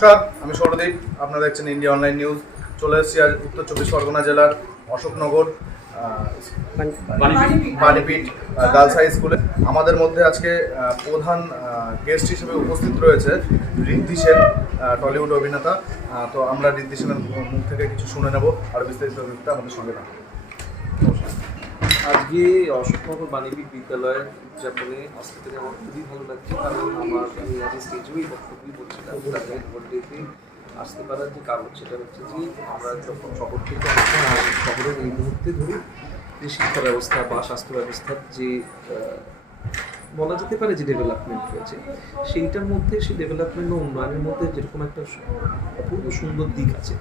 নমস্কার, আমি সৌরদীপ। আপনারা দেখছেন ইন্ডিয়া অনলাইন নিউজ। চলে এসেছি আজ উত্তর চব্বিশ পরগনা জেলার অশোকনগর বাণীপীঠ গার্লস হাই স্কুলে। আমাদের মধ্যে আজকে প্রধান গেস্ট হিসেবে উপস্থিত রয়েছে ঋদ্ধি সেন, টলিউড অভিনেতা। তো আমরা ঋদ্ধি সেনের মুখ থেকে কিছু শুনে নেব, আর বিস্তারিত আমাদের সঙ্গে থাকবো। আজকে অশোকনগর বাণীপীঠ বিদ্যালয়ের উদযাপনে আসতে পেরে আমার খুবই ভালো লাগছে, কারণ আমি আজ স্টেজেই বক্তব্যই বলছিলাম তাদের বার্থডেতে আসতে পারার যে কারণ সেটা হচ্ছে যে আমরা যখন শহর থেকে শহরের এই মুহূর্তে ধরি যে শিক্ষা ব্যবস্থা বা স্বাস্থ্য ব্যবস্থার যে বলা যেতে পারে যে ডেভেলপমেন্ট হয়েছে, সেইটার মধ্যে সেই ডেভেলপমেন্ট ও উন্নয়নের মধ্যে যেরকম একটা অপূর্ব সুন্দর দিক আছে,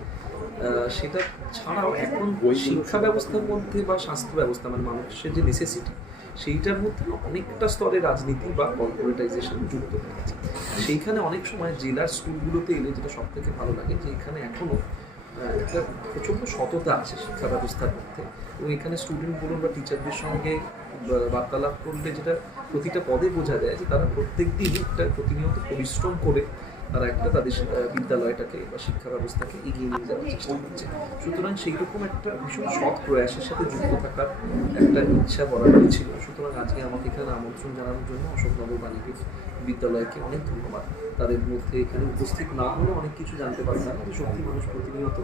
সেটা ছাড়াও এখন শিক্ষা ব্যবস্থার মধ্যে বা স্বাস্থ্য ব্যবস্থা মানে মানুষের যে নেসেসিটি, সেইটার মধ্যে অনেকটা স্তরে রাজনীতি বা কর্পোরেটাইজেশন যুক্ত হয়ে গেছে। সেইখানে অনেক সময় জেলার স্কুলগুলোতে এলে যেটা সব থেকে ভালো লাগে যে এখানে এখনও একটা প্রচণ্ড সততা আছে শিক্ষা ব্যবস্থার মধ্যে, এবং এখানে স্টুডেন্ট বলুন বা টিচারদের সঙ্গে বার্তালাপ করলে যেটা প্রতিটা পদে বোঝা যায় যে তারা প্রত্যেক দিন একটা প্রতিনিয়ত পরিশ্রম করে তারা একটা তাদের বিদ্যালয়টাকে বা শিক্ষা ব্যবস্থাকে এগিয়ে নিয়ে যাওয়ার চেষ্টা করছে। সুতরাং সেই রকম একটা ভীষণ সৎ প্রয়াসের সাথে যুক্ত থাকার একটা ইচ্ছা বরাবরই ছিল। সুতরাং আজকে আমাকে এখানে আমন্ত্রণ জানানোর জন্য অশোকনগর বাণীপীঠ বিদ্যালয়কে অনেক ধন্যবাদ। তাদের মধ্যে এখানে উপস্থিত না হলে অনেক কিছু জানতে পারতাম না যে সত্যি মানুষ প্রতিনিয়ত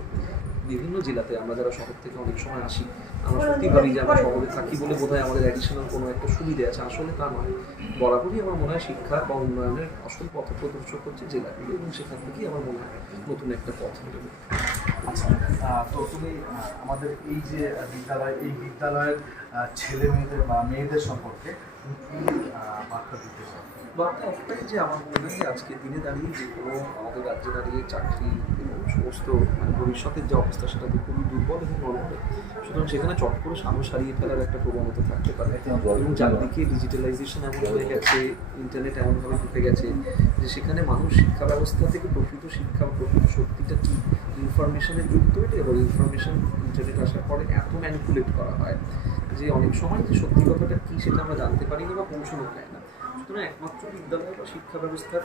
বিভিন্ন জেলাতে, আমরা যারা শহর থেকে অনেক সময় আসি, আমরা সত্যি ভাবি যে আমরা শহরে থাকি বলে বোধহয় আমাদের অ্যাডিশনাল কোনো একটা সুবিধে আছে, আসলে তা নয়। বরাবরই আমার মনে হয় শিক্ষা বা উন্নয়নের আসল পথ প্রদর্শক হচ্ছে জেলাগুলো, এবং সেখান থেকেই আমার মনে হয় নতুন একটা পথ নেবে। আচ্ছা, তো তুমি আমাদের এই যে বিদ্যালয়, এই বিদ্যালয়ের ছেলে মেয়েদের বা মেয়েদের সম্পর্কে কি বার্তা দিতে চাও? বার্তা একটাই যে আমার মনে হয় যে আজকের দিনে দাঁড়িয়ে যে কোনো আমাদের রাজ্যে দাঁড়িয়ে চাকরি এবং সমস্ত মানে ভবিষ্যতের যে অবস্থা সেটা তো খুবই দুর্বল এবং নড়বড়ে। সুতরাং সেখানে চট করে সাহস হারিয়ে ফেলার একটা প্রবণতা থাকতে পারে, এবং চারদিকে ডিজিটালাইজেশন এমন হয়ে গেছে, ইন্টারনেট এমনভাবে ঢুকে গেছে যে সেখানে মানুষ শিক্ষা ব্যবস্থা থেকে প্রকৃত শিক্ষা বা প্রকৃত সত্যিটা কী, ইনফরমেশনের যুক্ত হয়ে এবং ইনফরমেশন ইন্টারনেট আসার পরে এত ম্যানিপুলেট করা হয় যে অনেক সময় যে সত্যি কথাটা কী সেটা আমরা জানতে পারি না বা পৌঁছানো যায় না। সুতরাং একমাত্র বিদ্যালয় বা শিক্ষা ব্যবস্থার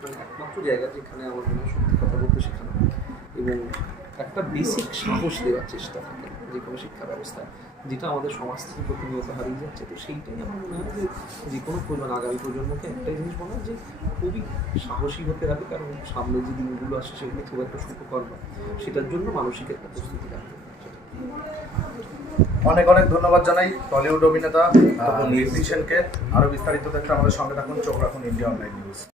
মানে একমাত্র জায়গা যেখানে আমার মনে হয় সত্যি কথা বলতে শেখানো এবং একটা বেসিক সাহস দেওয়ার চেষ্টা থাকে যে কোনো শিক্ষা ব্যবস্থায়, যেটা আমাদের সমাজ থেকে প্রতিনিয়ত হারিয়ে যাচ্ছে। তো সেইটাই আমার মনে হয় যে কোনো পরিমাণ আগামী প্রজন্মকে একটাই জিনিস মনে হয় যে খুবই সাহসী হতে হবে, কারণ সামনে যে দিনগুলো আসে সেগুলো খুব একটা সুখকর নয়, সেটার জন্য মানসিক একটা প্রস্তুতি রাখতে হবে। অনেক অনেক ধন্যবাদ জানাই টলিউড অভিনেতা ঋদ্ধি সেনকে। আরও বিস্তারিত দেখতে আমাদের সঙ্গে থাকুন, চোখ রাখুন ইন্ডিয়া অনলাইন নিউজ।